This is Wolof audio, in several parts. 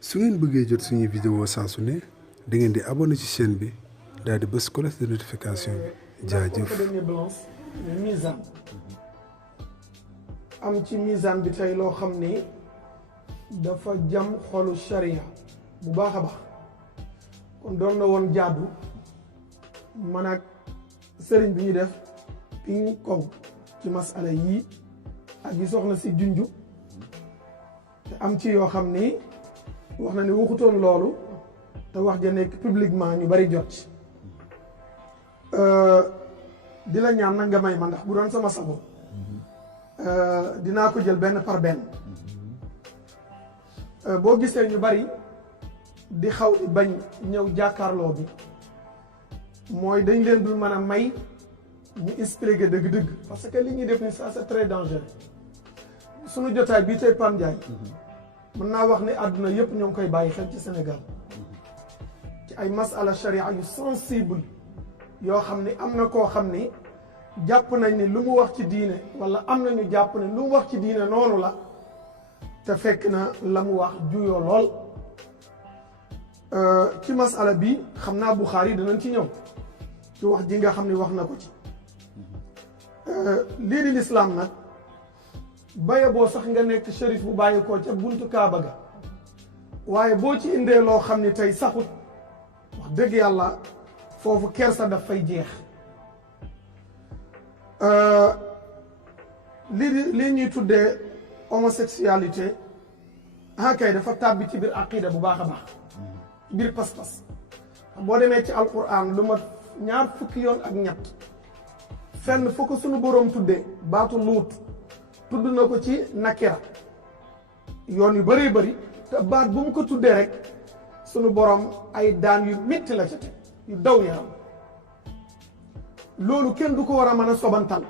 su ngeen bëggee jot suñuy vidéo saa su ne da ngeen di abonné ci chaîne bi daal di bës cloche de notification bi jaajëf. misaan am ci misaan bi tey loo xam ni dafa jam xolu sharia bu baax a baax kon doon na woon jaadu man ak sëriñ bi ñu def ping pong ci masala yii ak yi soxna si junju te am ci yoo xam ni wax na ni waxutoon loolu te wax ja nekk publiquement ñu bari jot ci di la ñaan nag nga may ma ndax bu doon sama sago dinaa ko jël benn par benn boo gisee ñu bari di xaw di bañ ñëw jàkkaarloo bi mooy dañ leen dul mën a may ñu expliquer dëgg-dëgg parce que li ñuy def ni ça c'est très dangereux suñu jotaay bii tey Pam Ndiaye mën naa wax ni àdduna yëpp ñoo ngi koy bàyyi xel ci Sénégal ci ay masala sharia yu sensible yoo xam ni am na koo xam ni jàpp nañ ni lu mu wax ci diine wala am na ñu jàpp ne lu mu wax ci diine noonu la te fekk na la mu wax juyoo lool ci masala bi xam naa Buxaari danañ ci ñëw ci wax ji nga xam ni wax na ko ci lii di lislaam nag baye boo sax nga nekk shérif bu bàyyi ko ca buntu Kaaba ga waaye boo ci indee loo xam ni tey saxut wax dëgg yàlla foofu kersa daf fay jeex lii ñuy tuddee homosexualité kay dafa tàbbi ci biir aqida bu baax a baax ci biir pas-pas boo demee ci alquran lu ma ñaar fukki yoon ak ñett fenn foo ko sunu boroom tuddee baatu luut tudd na ko ci nakira yoon yu bëree bëri te baat bu mu ko tuddee rek sunu boroom ay daan yu métti la ca teg yu daw yaram loolu kenn du ko war a mën a sobantal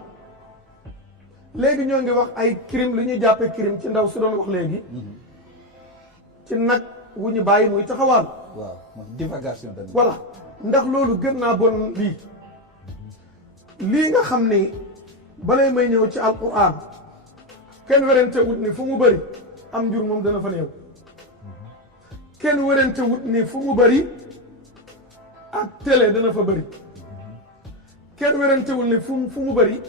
léegi ñoo ngi wax ay crime lu ñuy jàppee crime ci ndaw su doon wax léegi ci nag wu ñu bàyyi muy taxawaan waaw divagation tamit voilà ndax loolu gën naa bon lii nga xam ni balay may ñëw ci alquran kenn werante wut ni fu mu bëri am njur moom dana fa néew kenn werante wut ni fu mu bëri ak télé dana fa bëri kenn werantewul ni fu mu bëri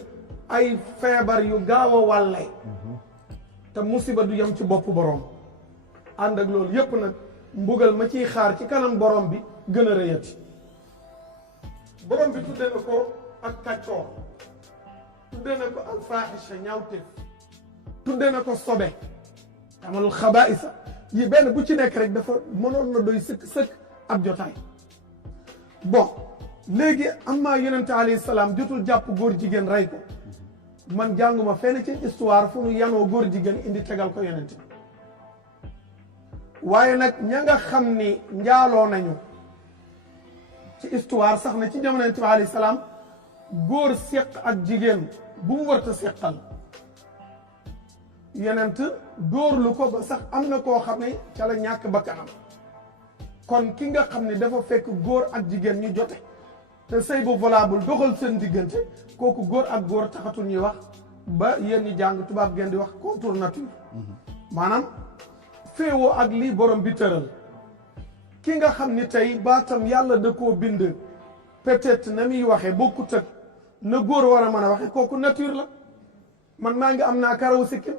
ay feebar yu gaaw a wàlle te musiba du yem ci bopp borom ànd ak loolu yépp nag mbugal ma ciy xaar ci kanam borom bi gën a rëyati borom bi tudde na ko ak kàccoor tudde na ko alfaaxisha ñaawteef tudde na ko sobe amalul xabaisa yi benn bu ci nekk rek dafa mënoon na doy sëkk ab jotaay bon léegi amma yonente alayhi salaam jotul jàpp góor jigéen rey ko man jànguma fenn ci histoire fu nu yanoo góor jigéen indi tegal ko yonente waaye nag ña nga xam ni njaaloo nañu ci histoire sax na ci jamono yonente bi alayhi salaam góor séq ak jigéen bu mu warta séqal yonent dóorlu ko ba sax am na koo xam ne ca la ñàkk bakkanam kon ki nga xam ne dafa fekk góor ak jigéen ñu jote te sëy bu valable doxal seen diggante kooku góor ak góor taxatul ñuy wax ba yéen ñi jàng tubaab ngeen di wax contour nature maanaam féewoo ak lii borom bi tëral ki nga xam ni tey baatam yàlla da koo bind peut-être na muy waxee bokkut ak na góor war a mën a waxe kooku nature la man maa ngi am naa karawu sikkim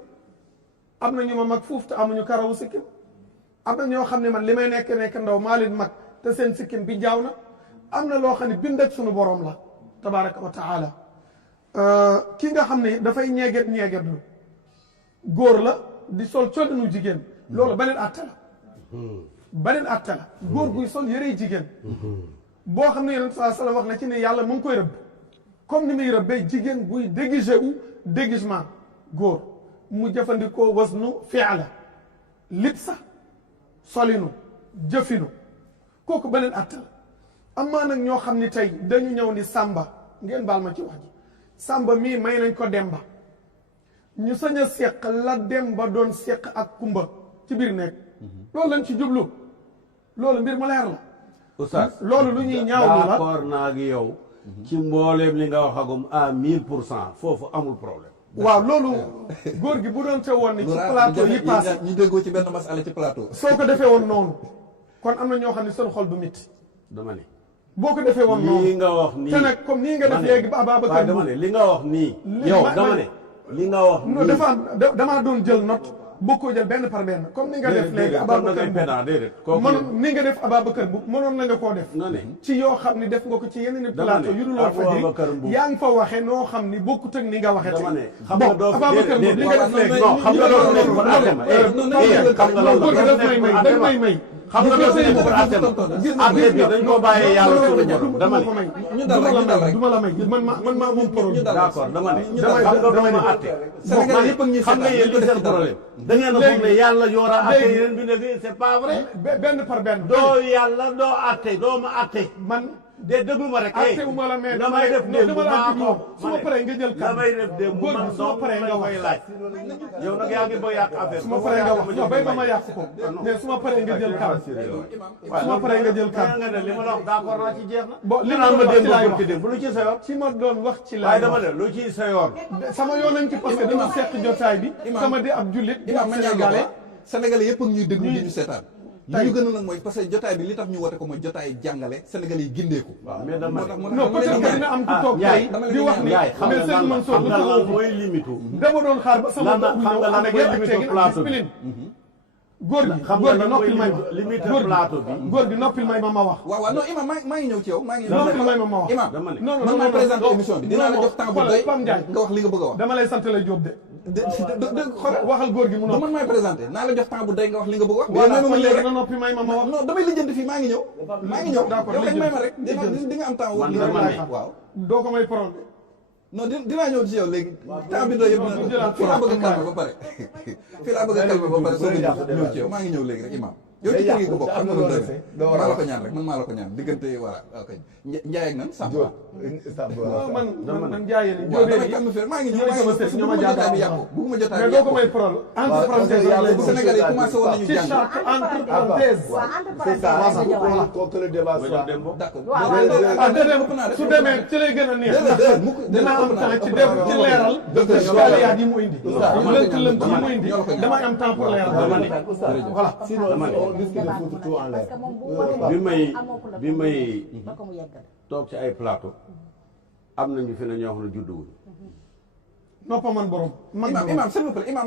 am na ñu ma mag fuuf te amuñu karawu sikkim am na ñoo xam ne man li may nekk ndaw maa leen mag te seen sikkim bi jaaw na am na loo xam ne bind ak sunu borom la tabaraka wa taala ki nga xam ne dafay ñeeget lu góor la di sol colinu jigéen loolu beneen atte la góor guy sol yërey jigéen boo xam ne yonent saa sallam wax na ci ne yàlla mu ngi koy rëbb comme ni muy rëbbee jigéen guy déguisé wu déguisement góor mu jëfandikoo wasnu fi'la libsa solinu jëfinu kooku beneen atte la amaa nag ñoo xam ni tey dañu ñëw ni sàmba ngeen baal ma ci wax ji sàmba mii may nañ ko demba ñu sañ a seq la demba doon seq ak kumba ci biir nekk loolu lañ ci jublu loolu mbir mu leer la oustaz loolu lu ñuy ñaawlu la d'accord naa ak yow ci mbooleem li nga waxagum à 1000% foofu amul problème waaw loolu góor gi bu doon te woon ni ci plateau yi passé ñu déggoo ci benn masala ci plateau. soo ko defee woon noonu kon am na ñoo xam ne seen xol du métti dama ne boo ko defee woon noonu lii nga wax nii te nag comme nii nga def léegi ba Ababacar dama ne li nga wax nii yow dama ne li nga wax non damaa doon jël note boo ko jël benn par benn comme ni nga def léegi Ababacar man ni nga def Ababacar bu mënoon na nga koo def ci yoo xam ni def nga ko ci yeneen i plateau yu dul Walfadjri yaa ngi fa waxe noo xam ni bokkut ak ni nga waxe tey bon Ababacar Mboup li nga def léegi non xam nga loolu nekk ba Adama xam nga loolu daf may may xam nga loolu nekk ba Adama affaire bi dañ ko bàyyee yàlla suñu borom dama ne du ma la may man maa moom problème d'accord dama ne xam nga doo ma atte Sénégal yëpp ak ñi xam nga yéen li seen problème da ngeen a foog ne yàlla yoo war a atte yéen bi ne fii c'est pas vrai benn par benn doo yàlla doo atte doo ma atte man de déglu ma rek atte wu ma la mais damay def démb maa ko su ma paree nga jël kàddu damay def démb góor man gi su ma paree nga wax laaj yow nag yaa ngi bëgg yàq affaire su ma paree nga wax non bay ma yàq ko mais su ma paree nga jël kàddu su ma paree nga jël kàddu nga ne li ma la wax d'accord naa ci jeex na bon li ma ma démb laay ko ci démb lu ci sa yoon ci ma doon wax ci waaye laay dama ne lu ci sa yoon sama yoon nañ ci parce que dama seq jotaay bi sama di ab jullit di ab sénégalais Sénégalais yëpp ak ñuy déglu di ñu seetaan li ñu gën a nag mooy parce que jotaay bi li tax ñu woote ko mooy jotaay jàngale Sénégalais yi gindeeku mais dama non peut-être que dina am ku toog tey di wax ni mais sëñ Mansour lu ko mooy limitu dama doon xaar ba sama bopp xam nga lan mooy limite plateau bi góor gi noppil may ma limite plateau bi góor gi noppil may ma wax waaw non imam maa ngi ñëw ci yow maa ngi noppil may ma wax imam non man maa présenté émission bi dinaa la jox temps bu doy Pam Ndiaye nga wax li nga bëgg a wax dama lay sant lay Jóob de xoolal waxal góor gi mu non man maay présenté naa la jox temps bu doy nga wax li nga bëgg a wax voilà kon léegi na noppi may ma wax non damay lijjanti fii maa ngi ñëw d'accord yow rek may ma rek di nga am temps wax li nga waaw doo ko may parole non dinaa ñëw ci yow léegi temps bi doy yëpp fii laa bëgg a calmer ba pare fii laa bëgg a calmer ba pare soo ñëw ci yow maa ngi ñëw léegi rek imam yow ci kër gi ko bokk xam nga lu doy maa la ko ñaan rek man maa la ko ñaan diggante voilà ok Njaay ak nan Samba man Njaay ni waaw damay calmer fii maa ngi ñëw bëgguma jotaay bi yàqu bëgguma jotaay bi mais doo ko may parole entre parenthèses Sénégal yi commencé woon nañu jàng entre parenthèses c'est ça pour que le débat soit d'accord su demee ci lay gën a neex dina am temps ci def ci leeral escaliade yi mu indi lënt lënt yi mu indi damay am temps pour leeral voilà sinon on risque de foutre tout en l'air bi may toog ci ay plateau am nañu fi ne ñoo xam ne judduwul noppa man borom imam s'il vous plaît imam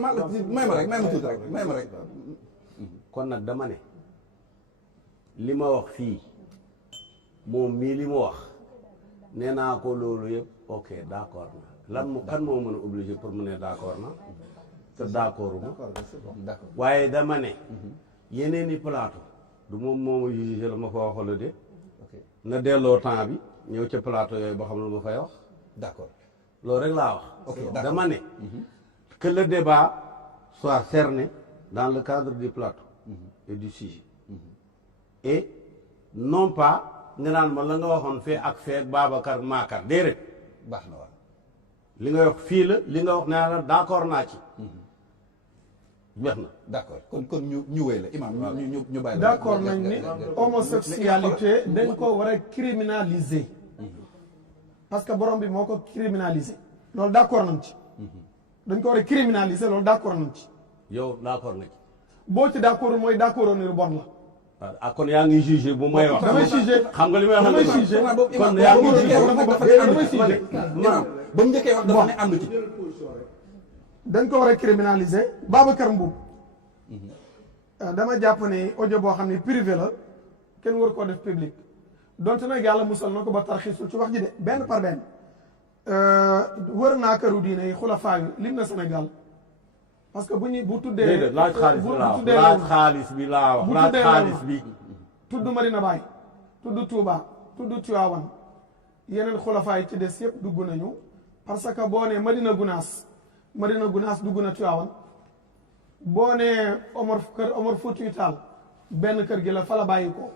may ma rek may ma tuuti rek may ma rek kon nag dama ne li ma wax fii moom mii li mu wax nee naa ko loolu yëpp ok d'accord na lan mu kan moo mën a obligé pour mu ne d'accord na te d'accord ma waaye dama ne yeneen i plateau du moom mooma jugé la ma fa waxoon la de na delloo temps bi ñëw ca plateau yooyu ba xam lu ma fay wax d'accord loolu rek laa wax ok dama ne que le débat soit cerné dans le cadre du plateau et du sujet et non pas nga naan ma la nga waxoon fee ak fee ak Babacar Maakar déedéet baax na waaw li nga wax fii la li nga wax nee na d'accord naa ci jeex na d'accord kon ñu wéy la imam ñu bàyyi la d'accord nañ ni homosexualité dañ ko war a criminaliser parce que borom bi moo ko criminaliser loolu d'accord nañ ci dañ ko war a criminaliser loolu d'accord nañ ci yow d'accord nga ci boo ci d'accord mooy d'accord ni lu bon la ah kon yaa ngi jugé bu may wax damay jugé xam nga li may wax damay jugé kon yaa ngi jugé damay jugé ba mu njëkkee wax dafa ne àndu ci dañ ko war a criminaliser Babacar Mboup dama jàpp ne audio boo xam ne privé la kenn war koo def public donte nag yàlla musal na ko ba tarxiisul ci wax ji de benn par benn wër naa këru diine yi xulafaa yi lim na Sénégal parce que bu tuddee laaj xaalis bi laa wax laaj xaalis bi tudd Medina Baye tudd Touba tudd Tivaouane yeneen xulafaa yi ci des yëpp dugg nañu parce que boo nee Madina Gunaas dugg na Tivaouane boo nee Omar Foutiyou Tall benn kër gi la fa la bàyyi ko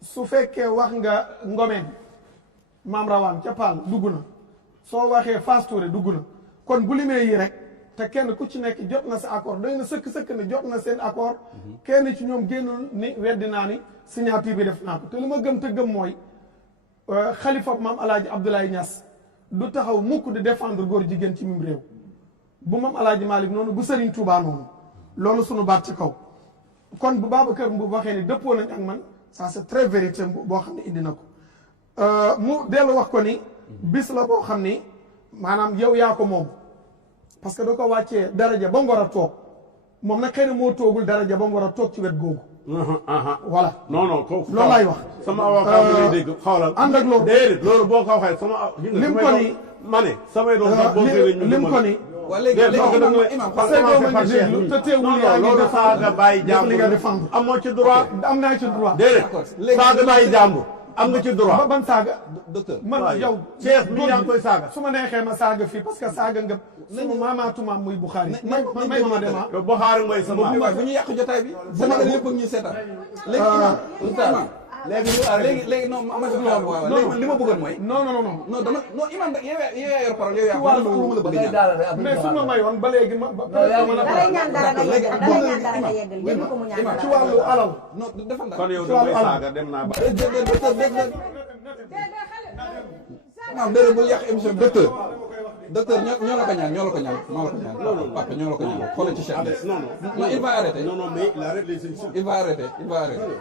su fekkee wax nga Ngomeen Maam Rawaan ca Paal dugg na soo waxee Fass Touré dugg na kon bu limee yi rek te kenn ku ci nekk jot na sa accord doy na sëkk ne jot na seen accord kenn ci ñoom génnul ni weddi naa ni signature bi def naa ko te li ma gëm te gëm mooy xalifa maam Alaaji Abdoulaye Niass du taxaw mukk di défendre góor jigéen ci mim réew bu Maam Alaaji Malick noonu bu Serigne Touba noonu loolu sunu baat ci kaw kon bu Babacar Mboup waxee ni dëppoo nañ ak man ça c'est très vérité boo xam ne indi na ko mu dellu wax ko ni bis la boo xam ni maanaam yow yaa ko moom parce que da ko wàccee daraja ba mu war a toog moom nag xëy na moo toogul daraja ba mu war a toog ci wet googu voilà non kooku loolu laay wax sama avocat bi lay dégg xawlal ànd ak loolu déedéet loolu boo ko waxee sama lim ko ni ma ne samay doom sax boo lim ko ni waa léegi imam say doom a ngi déglu te teewul yaa ngi loolu saaga bàyyi jàmbur li nga défendre amoo ci droit am naa ci droit déedéet saaga bàyyi jàmbur am nga ci droit ba ban saaga docteur man yow Cheikh mi yaa ngi koy saaga su ma neexee ma saaga fii parce que saaga nga sunu maamaatu maam muy Bukhari may ma dema yow Bukhari mooy sama bu ñu yàq jotaay bi Sénégal yëpp ak ñuy seetaan léegi imam léegi non waaw li ma bëggoon mooy non dama non imam da yow yaa yor parole yow yaa lu ma la bëgg ñaan mais su ma mayoon ba léegi ma imam ci wàllu alal non defal kon yow da ngay saaga dem naa ba imam dara bul yàq émission docteur ñoo la ko ñaan papa ñoo la ko ñaan xoolal ci Cheikh non il va arrêter non mais il arrête les insultes il va arrêter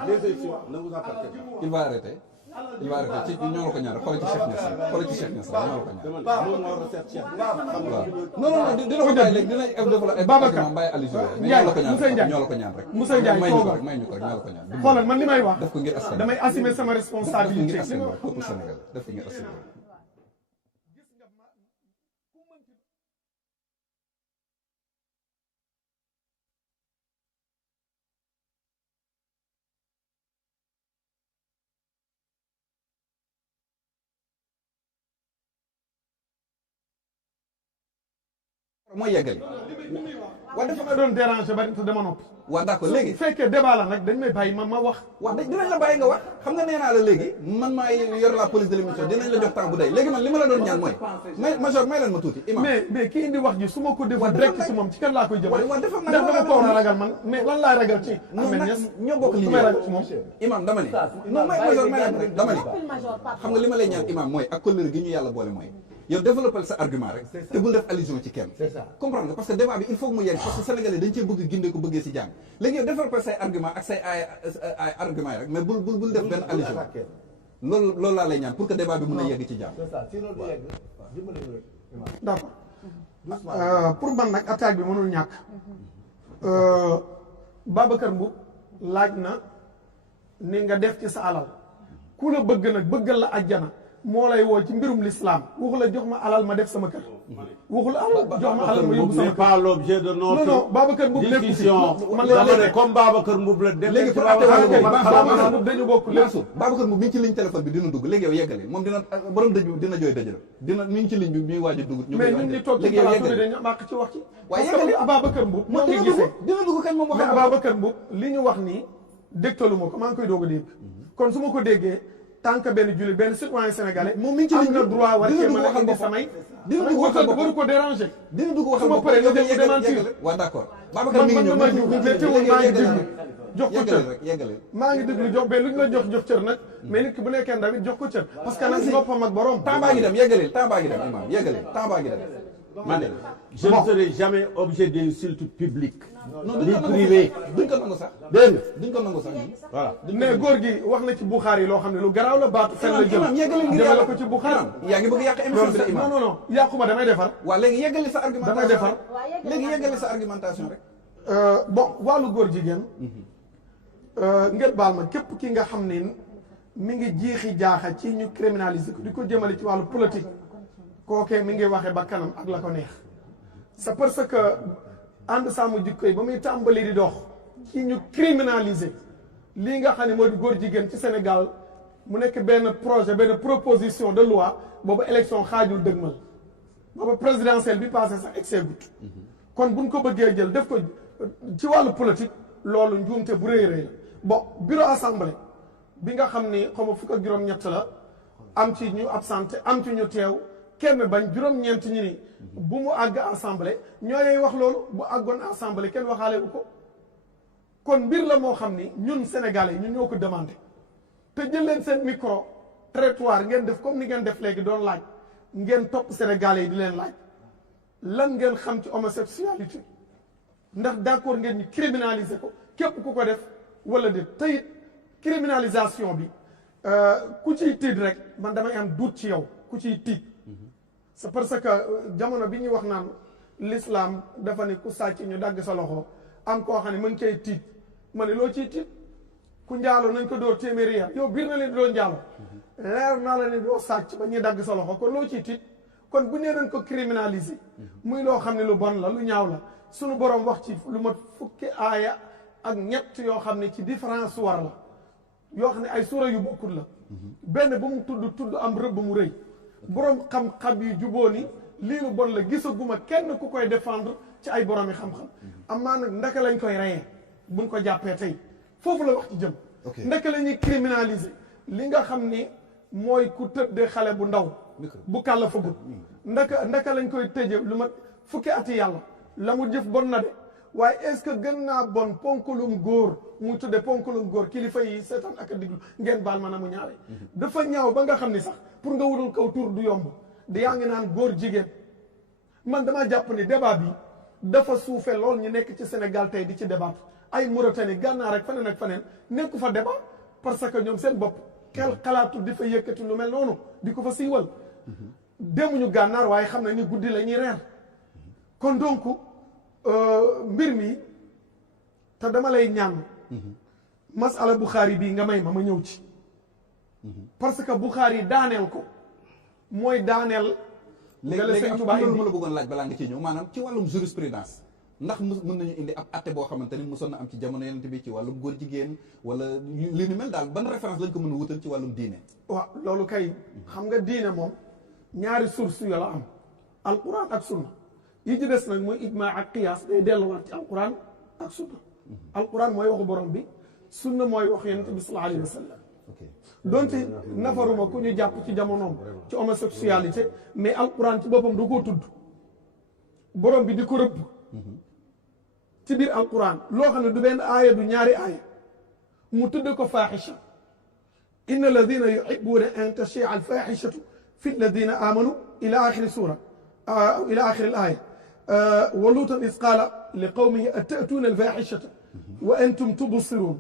les insultes ne vous appartiennent pas il va arrêter ci ñoo la ko ñaan xoolal ci Cheikh Niass ñoo la ko ñaan moom moo war a seet Cheikh non dina ko bàyyi léegi dina développé Babacar bàyyi Aliou mais Ndiaye ñoo la ko ñaan rek Moussa Ndiaye may ñu ko rek ñoo la ko ñaan xoolal man li may wax def ko ngir askan damay assumer sama responsabilité def ko ngir askan peuple Sénégal def ko ngir askan mooy yeggali waaw dafa ma doon déranger bari te dama noppi waaw d'accord léegi su fekkee débat la nag dañ may bàyyi ma wax waaw dinañ la bàyyi nga wax xam nga nee naa la léegi man maa yor la police de l'émission dinañ la jox temps bu day léegi man li ma la doon ñaan mooy major may leen ma tuuti imam mais ki indi wax ji su ma ko defee direct si moom ci kan laa koy jëmale waaw defal ndax dama ko war a ragal man mais lan laay ragal ci Ahmed Niass ñoo bokk li may ragal ci moom imam dama ni non major may leen rek dama ni xam nga li ma lay ñaan imam mooy ak couleur gi ñu yàlla boole mooy yow développé sa argument rek te bul def allusion ci kenn comprendre nga parce que débat bi il faut que mu yegg parce que sénégalais dañ cee bëgg gindee ko bëggee si jàng léegi yow développé say argument ak say ay argument yi rek mais bul def benn allusion loolu laa lay ñaan pour que débat bi mën a yegg ci jàng d'accord pour man nag attaque bi mënul ñàkk Babacar Mboup laaj na ni nga def ci sa alal ku la bëgg nag bëggal la ajjana moo lay woo ci mbirum l'islam waxu la jox ma alal ma def sama kër waxul alal jox ma alal ma yóbbu sama kër. n'est pas l'objet de notre non Babacar Mboup discussion man dama ne comme Babacar Mboup la dem léegi Babacar Mboup dañu bokk lépp Babacar Mboup mi ngi ci ligne téléphone bi dina dugg léegi yow yeggale moom dina borom dëj bi dina jooy dëj dina mi ngi ci ligne bi mi ngi waaj a dugg ñu mais ñun ñi toog ci plateau bi dañu màq ci wax ci waaye parce que Babacar Mboup moo ngi gisee dina dugg kañ moom wax mais Babacar Mboup li ñu wax nii dégtalu ma ko maa ngi koy doog a dégg kon su ma ko déggee tant que benn jullit benn citoyen sénégalais moom mi ngi ci am na droit war cee mën a indi samay dina dugg waxal boppam waru ko déranger dina dugg waxal su ma paree nga jël ko boppam démentir waaw d'accord Babacar mi ngi ñëw man mais teewul maa ngi déglu jox ko cër rek yeggale maa ngi déglu jox mais lu ñu la jox cër nag mais nit ki bu nekkee ndawit jox ko cër parce que nag noppam ak borom temps baa ngi dem yeggaleel temps baa ngi dem imam yeggaleel temps baa ngi dem man je ne serai jamais objet d'insulte publique non ni privé duñ ko nangu sax dégg nga duñ ko nangu sax voilà mais góor gi wax na ci Bukhari yi loo xam ne lu garaaw la baatu fen la jël imam yeggaleel ngir jëmale ko ci Bukhari yaa ngi bëgg yàq émission bi de imam non yàquma damay defar waaw léegi yeggali sa argumentation damay defar léegi yeggali sa argumentation rek bon wàllu góor jigéen ngeen baal ma képp ki nga xam ne mi ngi jiixi jaaxa ci ñu criminaliser ko di ko jëmale ci wàllu politique kookee mi ngi waxe ba kanam ak la ko neex c'est parce que ànd sàmm jikko yi ba muy tàmbali di dox ci ñu criminaliser lii nga xam ne moo di góor jigéen ci Sénégal mu nekk benn projet benn proposition de loi boobu élection xaajul dëgmal boobu présidentielle bi passé sax exegut kon buñ ko bëggee jël def ko ci wàllu politique loolu njuumte bu rëy rëy la bon bureau assemblée bi nga xam ni xaw ma fukk ak juróom-ñett la am ci ñu absenté am ci ñu teew kenn bañ juróom-ñeent ñi ni bu mu àgg assemblée ñooy wax loolu bu àggoon assemblée kenn waxaale wu ko kon mbir la moo xam ni ñun sénégalais ñun ñoo ko demandé te jël leen seen micro trottoir ngeen def comme ni ngeen def léegi doon laaj ngeen topp sénégalais yi di leen laaj lan ngeen xam ci homosexualité ndax d'accord ngeen ñu criminaliser ko képp ku ko def wala déet te it criminalisation bi ku ciy tiit rek man damay am doute ci yow ku ciy tiit c'est parce que jamono bi ñuy wax naan l'islam dafa ne ku sàcc ñu dagg sa loxo am koo xam ne mën cay tiit ma ne loo ciy tiit ku njaalo nañ ko dóor téeméeri yar yow biir na leen doo njaalo leer naa la ne doo sàcc ba ñuy dagg sa loxo kon loo ciy tiit kon bu nee dañ ko criminaliser muy loo xam ne lu bon la lu ñaaw la sunu borom wax ci lu mat fukki aaya ak ñett yoo xam ne ci différence war la yoo xam ne ay suura yu bokkul la benn bu mu tudd am rëbb mu rëy borom xam-xam yi juboo ni lii lu bon la gisaguma kenn ku koy défendre ci ay borom yi xam-xam amaa nag ndaka lañ koy reyee buñ ko jàppee tey foofu la wax ci jëm ndaka la ñuy criminaliser li nga xam ni mooy ku tëddee xale bu ndaw bu kàlla fagut ndaka lañ koy tëje lu mat fukki ati yàlla la mu jëf bon na de waaye est-ce que gën naa bon ponkalum góor muy tudde ponkalum góor kilifa yi seetaan ak a diglu ngeen baal ma na mu ñaawe dafa ñaaw ba nga xam ni sax pour nga wutal kaw tur du yomb di yaa ngi naan góor jigéen man damaa jàpp ni débat bi dafa suufe lool ñu nekk ci Sénégal tey di ci débat ay Mauritanie Gànnaar ak feneen ak feneen nekku fa débat parce que ñoom seen bopp xel xalaatu di fa yëkkati lu mel noonu di ko fa siiwal demuñu Gànnaar waaye xam na ni guddi la ñuy reer kon donc mbir mi te dama lay ñaan masala Bukhari bii nga may ma ñëw ci parce que Bukhari daaneel ko mooy daaneel léegi am na lu ma la bëggoon laaj balaa nga ciy ñëw maanaam ci wàllum jurisprudence ndax mën nañu indi ab atte boo xamante ni mosoon na am ci jamono yonent bi ci wàllum góor jigéen wala li ni mel daal ban référence lañ ko mën a wutal ci wàllum diine waaw loolu kay xam nga diine moom ñaari source yo la am alquran ak sunna yi ci des nag mooy ijmaa ak qiyaas day delluwaat ci alquran ak sunna alquran mooy waxu borom bi sunna mooy wax yonent bi sallallahu alayhi wa sallam donte nafaruma ku ñu jàpp ci jamonoom ci homosexualité mais alquran ci boppam da koo tudd borom bi di ko rëbb ci biir alquran loo xam ne du benn aaya du ñaari aaya mu tudd ko faaxisha inna alladina yuhibuuna an tashia alfaaxishatu fi alladina amanu ila axiri sura ila axiri al aya wa luutan is qaala li qawmihi atatuuna alfaaxishata wa antum tubsiruun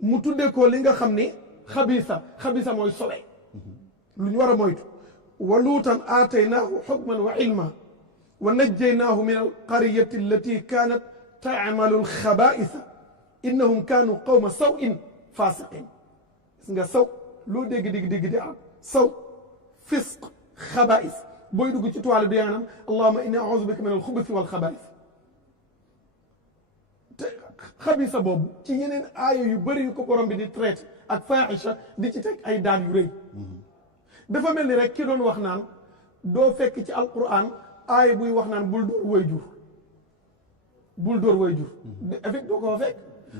mu tuddee ko li nga xam ni xabisa mooy sobe lu ñu war a moytu wa luutan aataynaahu xukman wa ilma wa najjaynaahu min alqaryati allati kaanat taamalu alxabaisa innahum kaanu qawma sawin fasiqin gis nga saw loo dégg di am saw fisq xabais booy dugg ci toile du yaanam allahuma inni audu bika min alxubuthi walxabais te xabisa boobu ci yeneen aaya yu bëri yu ko borom bi di traité ak faaxisha di ci teg ay daan yu rëy dafa mel ni rek ki doon wax naan doo fekk ci alquran aaya buy wax naan bul dóor way jur effect doo ko fa fekk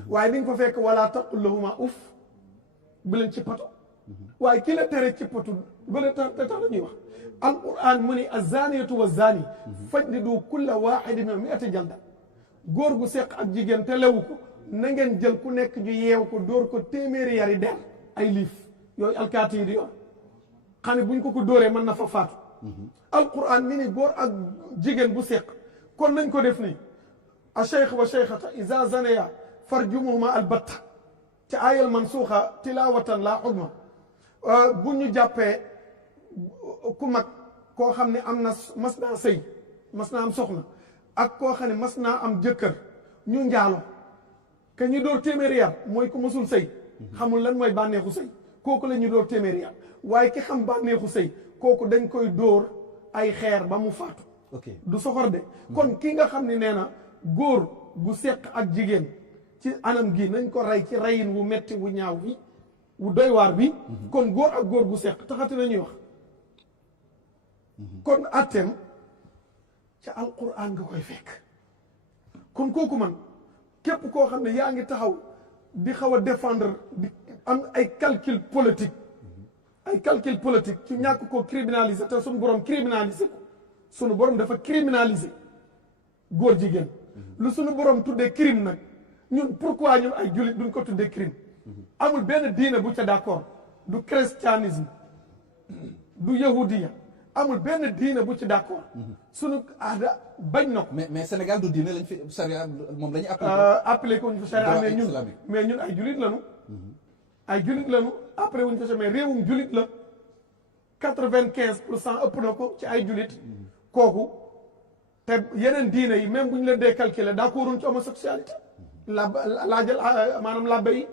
waaye di nga fa fekk wala taqul lahuma uf bu leen ci pato waaye ki la tere ci patu ba la tax la ñuy wax alquran mu ni azaniyatu wa zani fajlidu kulla waxidin minhum mi'ata jalda góor gu seq ak jigéen te lewu ko na ngeen jël ku nekk ju yeew ko dóor ko téeméeri yari der ay liif yooyu alkaati yi di yor xam ne buñ ko dóoree mën na fa faatu alquran mi ni góor ak jigéen bu seq kon nañ ko def ni a cheikh wa cheikhata iza zanaya farjumuhuma albatta ci ayal mansuuxa tilawatan la xugma bu ñu jàppee ku mag koo xam ne am na mas naa sëy mas naa am soxna ak koo xam ne mas naa am jëkkër ñu njaalo ke ñu door téeméeri yar mooy ku mësul sëy xamul lan mooy bànneexu sëy kooku la ñu door téeméeri yar waaye ki xam bànneexu sëy kooku dañ koy dóor ay xeer ba mu faatu du soxor de kon ki nga xam ne nee na góor gu seq ak jigéen ci anam gi nañ ko rey ci reyin wu metti wu ñaaw bi wu doy waar bi kon góor ak góor gu seq taxati nañuy wax kon atteem ca alquran nga koy fekk kon kooku man képp koo xam ne yaa ngi taxaw di xaw a défendre di am ay calcul politique ci ñàkk koo criminaliser te suñu borom criminaliser ko suñu borom dafa criminaliser góor jigéen lu suñu borom tuddee crime nag ñun pourquoi ñun ay jullit duñ ko tuddee crime amul benn diine bu ca d'accord du christianisme du yahudiya amul benn diine bu ci d'accord sunu aada bañ na ko mais Sénégal du diine lañ fi charia moom la ñu appliqué wuñ fi charia mais ñun ay julit lañu ay julit lañu après wuñ fi mais réewum julit la 95% ëpp na ko ci ay julit kooku te yeneen diine yi même bu ñu leen dee calculer d'accorduñ ci homosexualité laajal maanaam labbe yi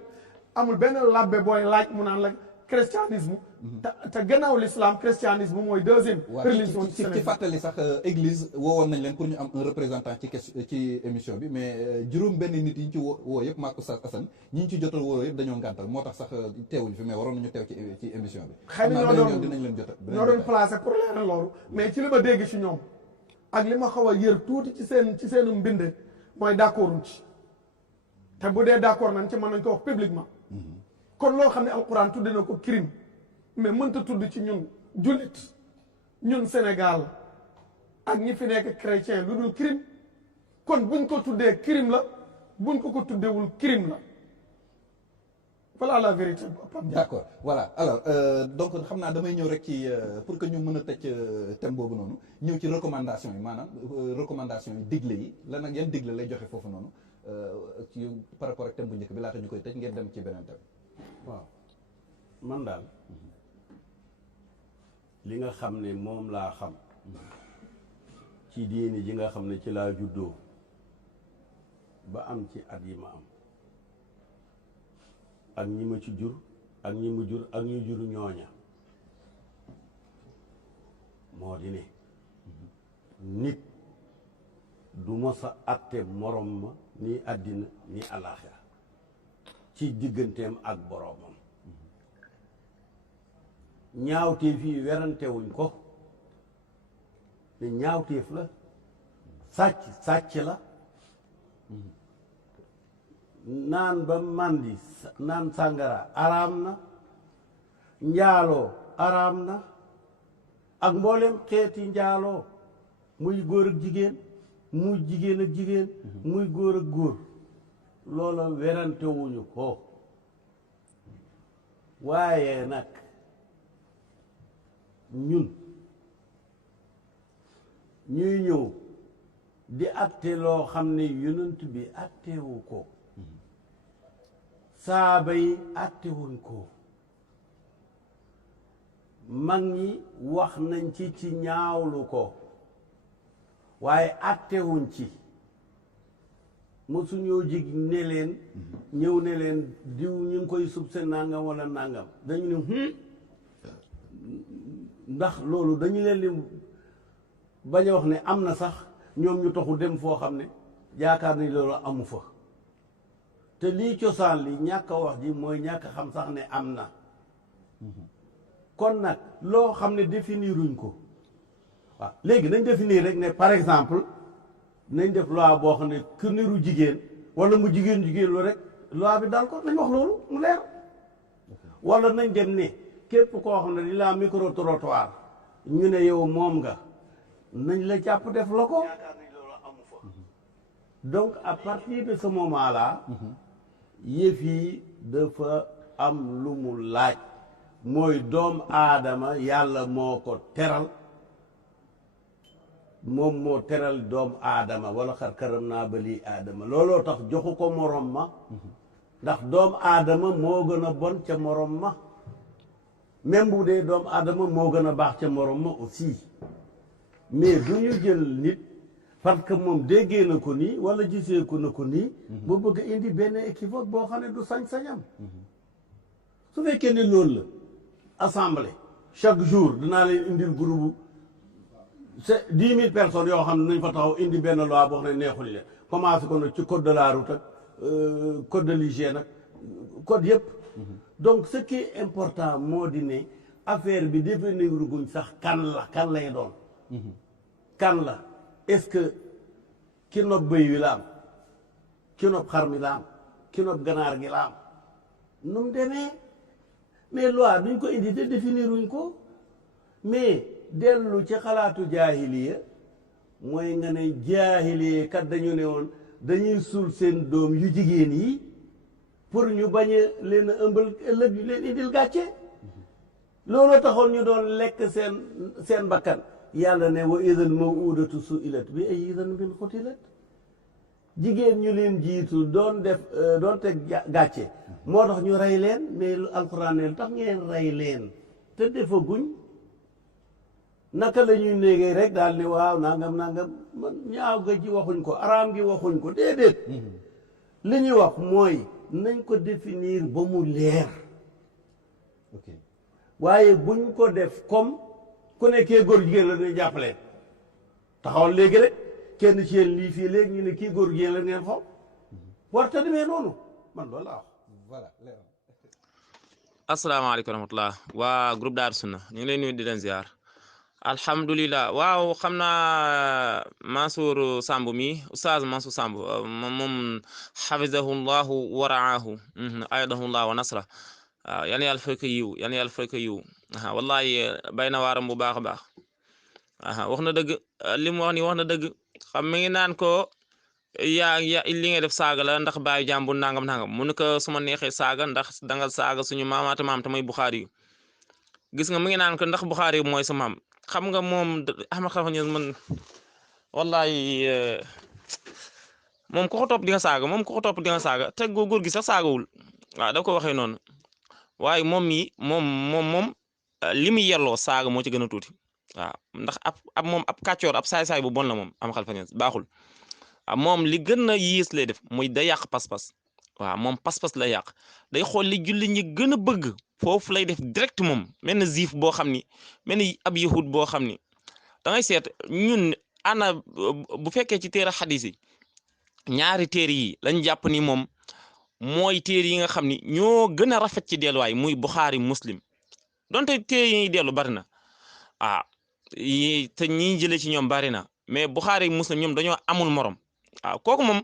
amul benn labbe booy laaj mu naan la christianisme te gannaaw l'islam christianisme mooy deuxième religion ci Sénégal ci fàttali sax église woowoon nañ leen pour ñu am un représentant ci émission bi mais juróom benn nit yi ñu ci woo yëpp maak Oustaz Assane ñi ñu ci jotal woo yëpp dañoo ngàntal moo tax sax teewuñ fi mais waroon nañu teew ci émission bi xëy na ñoo dinañ doon placé pour leeral loolu mais ci li ma dégg ci ñoom ak li ma xaw a yër tuuti ci seenu mbind mooy d'accorduñ ci te bu dee d'accord nañ ci mën nañ ko wax publiquement kon loo xam ne alquran tudde na ko crime mais mënta tudd ci ñun jullit ñun Sénégal ak ñi fi nekk chrétien lu dul crime kon buñ ko tuddee crime la buñ ko tuddewul crime la voilà la vérité. d'accord voilà alors donc xam naa damay ñëw rek ci pour que ñu mën a tëj thème boobu noonu ñëw ci recommandation yi maanaam recommandation yi digle yi lan ak yan digle lay joxe foofu noonu ci par rapport ak thème bu njëkk bi laata ñu koy tëj ngeen dem ci beneen thème. waaw man daal li nga xam ne moom laa xam ci diini ji nga xam ne ci laa juddoo ba am ci at yi ma am ak ñi ma ci jur ak ñi mu jur ak ñu jur ñooña moo di ne nit du mos a atte morom ma ni àddina ni alaaxira ci digganteem ak boroomam ñaawteef yi werantewuñ ko ne ñaawteef la sàcc la naan ba màndi naan sàngara araam na njaaloo araam na ak mboolem xeeti njaaloo muy góor ak jigéen muy jigéen ak jigéen muy góor ak góor loola werantewuñu ko waaye nag ñun ñuy ñëw di atte loo xam ne yonent bi attewu ko saaba yi attewuñ ko mag ñi wax nañ ci ñaawlu ko waaye attewuñ ci mosuñoo jig ne leen ñëw ne leen diw ñu ngi koy sub seen nangam wala nangam dañu ne ndax loolu dañu leen di bañ a wax ne am na sax ñoom ñu taxu dem foo xam ne yaakaar nañ loolu amu fa te lii cosaan li ñàkk a wax ji mooy ñàkk a xam sax ne am na kon nag loo xam ne définiruñ ko waaw léegi nañ définir rek ne par exemple nañ def loi boo xam ne ku niru jigéen wala mu jigéen lu rek loi bi daal ko nañ wax loolu mu leer wala nañ dem ne képp koo xam ne di la micro trottoir ñu ne yow moom nga nañ la jàpp def la ko donc à partir de ce moment là yëf yi dafa am lu mu laaj mooy doom aadama yàlla moo ko teral moom moo teral doom aadama wala xar karam naa ba lii aadama looloo tax joxu ko morom ma ndax doom aadama moo gën a bon ca morom ma même bu dee doom aadama moo gën a baax ca morom ma aussi mais du ñu jël nit parce que moom déggee na ko nii wala gisee ko na ko nii ba bëgg a indi benn équivoque boo xam ne du sañ-sañam su fekkee ne loolu la assemblée chaque jour dinaa leen indil groupe c'est 10 000 personnes yoo xam ne nañ fa taxaw indi benn loi boo xam ne neexul leen commencé ko nag ci code de la route ak code de l'hygiène ak code yëpp donc ce qui est important moo di ne affaire bi définir guñ sax kan lay doon kan la est-ce que ki nopp bëy wi la am ki nopp xar mi la am ki nopp ganaar gi la am nu mu demee mais loi duñ ko indi te définiruñ ko mais dellu ci xalaatu jaahiliya mooy nga ne jaahiliya kat dañu ne woon dañuy suul seen doom yu jigéen yi pour ñu bañ a leen a ëmbal ëllëg yu leen indil gàcce loolu taxoon ñu doon lekk seen bakkan yàlla ne wa idal mawudatu suilat bi ay dhanbin qutilat jigéen ñu leen jiitu doon teg gàcce moo tax ñu rey leen mais alxuraan ne tax ngeen rey leen te defaguñ naka la ñuy néegee rek daal ni waaw nangam man ñaaw ga ji waxuñ ko araam gi waxuñ ko déedéet li ñuy wax mooy nañ ko définir ba mu leer waaye buñ ko def comme ku nekkee góor jigéen la ne jàppaleen taxawal léegi rek kenn ci yéen lii fii léegi ñu ne kii góor jigéen la ngeen xool war te demee noonu man loolu laa wax voilà. asalaamaaleykum wa rahmatulah waa groupe Daaru Sunna ñu ngi leen nuyu di leen ziar alhamdulilah waaw xam naa Mansour Samb mi oustaz Mansour Samb moom xafizahu llahu wa raahu ayadahu llah wa nasra waaw yal na yàlla fay ko yiw yal na yàlla fay ko yiw wallahi bay na waaram bu baax a baax wax na dëgg li mu wax ni wax na dëgg xam mi ngi naan ko yaa li nga def saaga la ndax bàyyi jàmbur nangam mu ne ko su ma neexee saaga ndax danga saaga suñu maamaata maam tamay Buxaari yu gis nga mi ngi naan ko ndax Buxaari yu mooy sa maam xam nga moom Ahmad Khalifa Niass man wallahi moom ku ko topp di nga saaga moom ku ko topp di nga saaga te góor gi sax saagawul waaw da ko waxee noonu waaye moom li muy yelloo saaga moo ci gën a tuuti waaw ndax moom ab kàccoor ab saay-saay bu bon la moom Ahmad Khalifa Niass baaxul moom li gën a yiis lay def muy da yàq pas-pas waaw moom pas-pas la yàq day xool li julli ñi gën a bëgg foofu lay def direct moom mel na juif boo xam ni mel ni ab yahud boo xam ni da ngay seet ñun ana bu fekkee ci téere xadis yi ñaari téere yi lañ jàpp ni moom mooy téere yi nga xam ni ñoo gën a rafet ci delluwaay muy Buxaari Muslim donte téere yi ñuy dellu bari na te ñi jëlee ci ñoom bari na mais Buxaari Muslim ñoom dañoo amul morom waaw kooku moom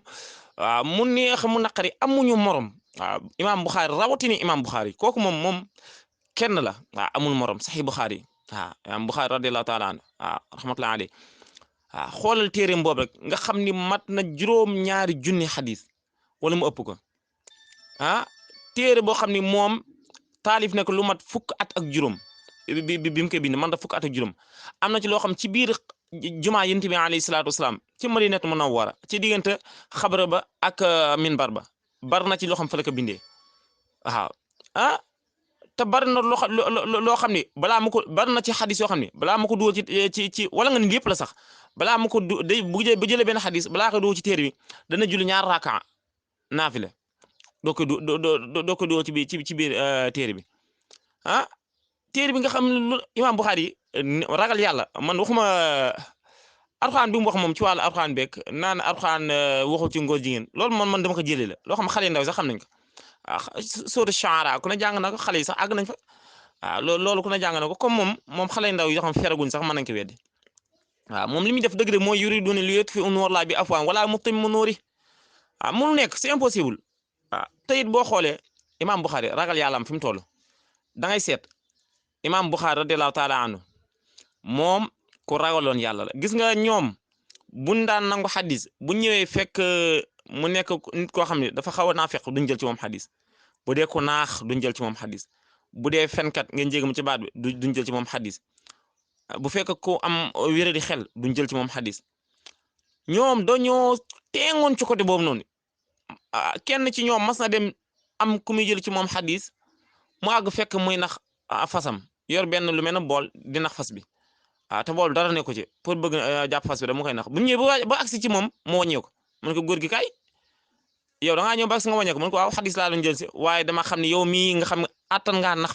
waaw mu neex mu naqari amuñu morom waaw imaam Buxaari rawatini imaam Buxaari kooku moom kenn la waaw amul morom saxi Buxaari waaw imaam Buxaari radiyallahu taala anhu waaw rahmatullahi alayhi waaw xoolal téereem boobu rek nga xam ni mat na juróom-ñaari junni xadis wala mu ëpp ko téere boo xam ni moom taalif na ko lu mat fukk at ak juróom bi mu koy bind man da fukk at ak juróom am na ci loo xam ci biir jumaa yonent bi alayhi salaatu wasalaam ci Madinatu Munawwara ci diggante xabra ba ak minbar ba bar na ci loo xam fa la ko bindee waaw te bari na loo xam ni balaa ma ko bari na ci xadis yoo xam ni balaa ma ko dugal ci wala nga ni lépp la sax balaa ma ko bu jëlee benn xadis balaa ko dugal ci téere bi dana julli ñaar raka naafile doo ko dugal ci biir téere bi téere bi nga xam ne imaam Buxaari ragal yàlla man waxuma Alxuraan bi mu wax moom ci wàllu Alxuraan beeg naan Alxuraan waxul ci ngóor jigéen loolu man dama ko jëlee la loo xam xale yu ndaw sax xam nañ ko sóotu Shu'ara ku ne jàng na ko xale yi sax àgg nañ fa loolu ku ne jàng na ko comme moom xale yu ndaw yoo xam feraguñ sax mën nañ ko weddi moom li muy def dëgg de mooy yuriduuna liyutfi'u nuura llaahi bi afwaahihim wa laa yutimmu nuurihi mënu nekk c'est impossible te it boo xoolee imaam Buxaari ragal yàlla am fi mu toll da ngay seet imaam Buxaari radiyallahu taala anhu moom ku ragaloon yàlla la gis nga ñoom buñ daan nangu xadis bu ñëwee fekk mu nekk nit koo xam ne dafa xaw a naafeq duñ jël ci moom xadis bu dee ko naax duñ jël ci moom xadis bu dee fenkat ngeen jégam ci baat bi duñ jël ci moom xadis bu fekk ko am wéradi xel duñ jël ci moom xadis ñoom dañoo teengoon ci côté boobu noonu kenn ci ñoom mas na dem am ku muy jël ci moom xadis mu àgg fekk muy nax fasam yor benn lu mel ne bool di nax fas bi te bool dara ne ko ci pour bëgg jàpp fas bi da mu koy nax bu ñëwee ba agsi ci moom moo wàññee ko mun ko góor gi kay yow da ngaa ñëw ba agsi nga wàññee ko mun ko waaw xadis laa doon jël si waaye dama xam ne yow mii nga xam ne attan ngaa nax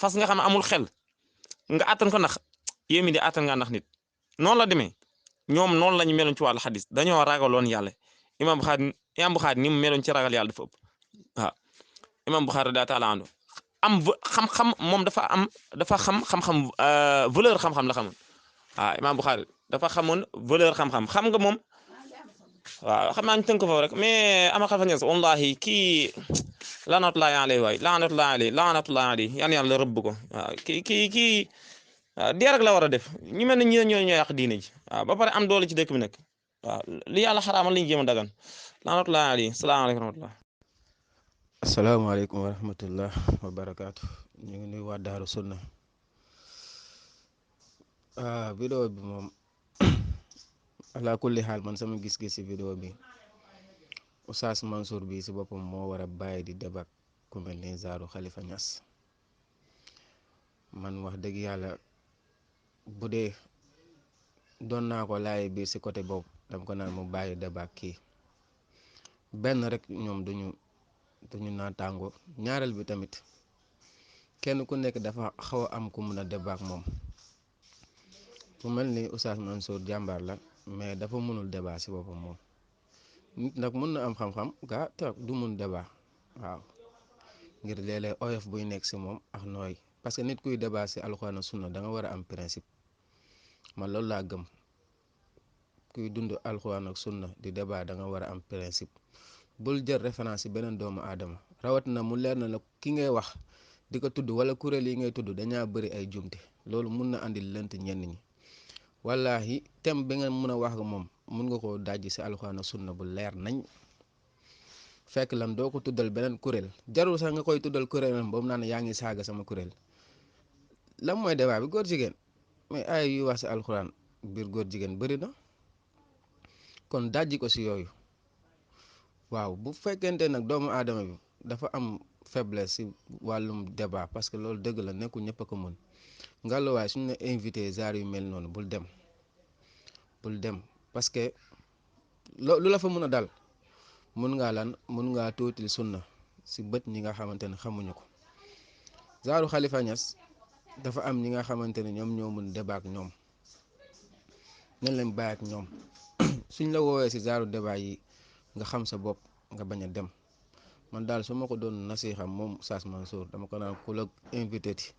fas nga xam ne amul xel nga attan ko nax yow mii di attan ngaa nax nit noonu la demee ñoom noonu la ñu meloon ci wàllu xadis dañoo ragaloon yàlla imaam Buxaari ni mu meloon ci ragal yàlla dafa ëpp waaw imaam Buxaari daa taala andu am xam-xam moom dafa xam-xam valeur xam-xam la xamoon imaam Buxaari dafa xamoon valeur xam-xam xam nga moom waaw xam naa ñu tënk ko foofu rek mais Ahmad Khalifa Niass wallahi kii laanatullaahi alayhi waay laanatullaahi alayhi yan yàlla rëbb ko waaw kii dee rek la war a def ñu mel ne ñoo yàq diine ji waaw ba pare am doole ci dëkk bi nag waaw li yàlla xaraamal li ñu jéem a dagan laanatullaahi alayhi salaamaaleykum wa rahmatullah asalaamaaleykum wa rahmatullah wa barakaatu ñu ngi nuyu waa Daaru Sunna. Vidéo bi moom ala kulli xaal man sama gis-gis ci vidéo bi Oustaz Mansour bi ci boppam moo war a bàyyi di débat ku mel ni Zaaru Khalifa Niass. man wax dëgg yàlla bu dee doon naa ko laay biir ci côté boobu dama ko naan mu bàyyi débat kii benn rek ñoom duñu naataango. ñaareel bi tamit kenn ku nekk dafa xaw a am ku mun a débat moom ku mel ni Oustaz Mansour jàmbaar la mais dafa mënul débat ci boppam moom. nit nag mun na am xam-xam gaa te du mun débat waaw ngir léeg-léeg oyof buy nekk ci moom ak nooy parce que nit kuy débat ci alxuraan ak sunna da nga war a am principe. man loolu laa gëm kuy dund alxuraan ak sunna di débat da nga war a am principe. bul jël référence ci beneen doomu aadama rawat na mu leer na la ki ngay wax di ko tudd wala kuréel yi ngay tudd dañaa bëri ay jumte loolu mun na andi lënt ñenn ñi. wallahi thème bi nga mun a wax moom mun nga koo dajji ci alxuraan ak sunna bu leer nañ fekk lan doo ko tuddal beneen kuréel jarul sax nga koy tuddal kuréelam boobu naan yaa ngi saaga sama kuréel. lan mooy débat bi góor jigéen mais ay yu wax ci alxuraan biir góor jigéen bëri na kon dajji ko ci yooyu. waaw bu fekkente nag doomu aadama bi dafa am faiblesse ci wàllum débat parce que loolu dëgg la nekkul ñëpp a ko mën ngallaawaay suñu la invité genre yu mel noonu bul dem parce que lu la fa mën a dal mun ngaa tuutil sunna ci bët ñi nga xamante ne xamuñu ko. Zaaru Khalifa Niass dafa am ñi nga xamante ne ñoom ñoo mun débat ak ñoom nañ leen bàyyi ak ñoom suñ la woowee ci zaaru débat yi nga xam sa bopp nga bañ a dem. man daal su ma ko doon nasiixam moom Oustaz Mansour dama ko naan ku la invité ti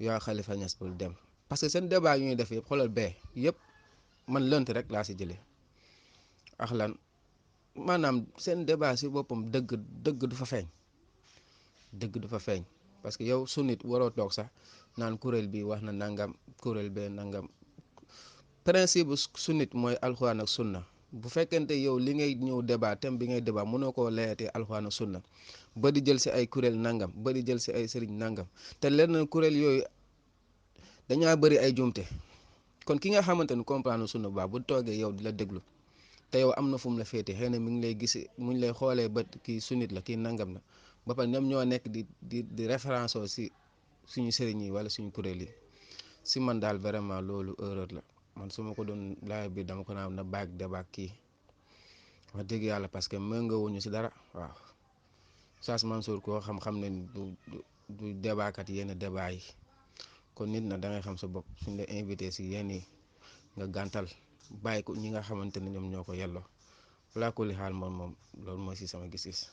yaa Khalifa Niass bul dem parce que seen débat yu ñuy def yëpp xoolal bee yëpp man lënt rek laa ci jëlee ak lan maanaam seen débat ci boppam dëgg du fa feeñ parce que yow su nit waroo toog sax naan kuréel bi wax na nangam kuréel bee nangam principe su nit mooy alxuraan ak sunna. bu fekkente yow li ngay ñëw débat thème bi ngay débat mënoo koo leeratee alxuraan ak sunna ba di jël ci ay kuréel nangam ba di jël ci ay sëriñ nangam te lenn kuréel yooyu dañaa bëri ay jumte kon ki nga xamante ni comprendre sunna bu baax bu toogee yow di la déglu te yow am na fu mu la féete xëy na mi ngi lay gis mu ngi lay xoolee ba kii sunnit la kii nangam la ba pare ñoom ñoo nekk di référence ci suñu sëriñ yi wala suñu kuréel yi ci man daal vraiment loolu erreur la. man su ma ko doon laaj bi dama ko naan na bàyyi débat kii wax dëgg yàlla parce que méngoowuñu ci dara waaw. Oustaz Mansour koo xam ne du débatkat yenn débat yi kon nit na da ngay xam sa bopp suñ la invité ci yenn yi nga gàntal bàyyi ko ñi nga xamante ne ñoom ñoo ko yelloo balaa ko li xaal moom loolu mooy ci sama gis-gis.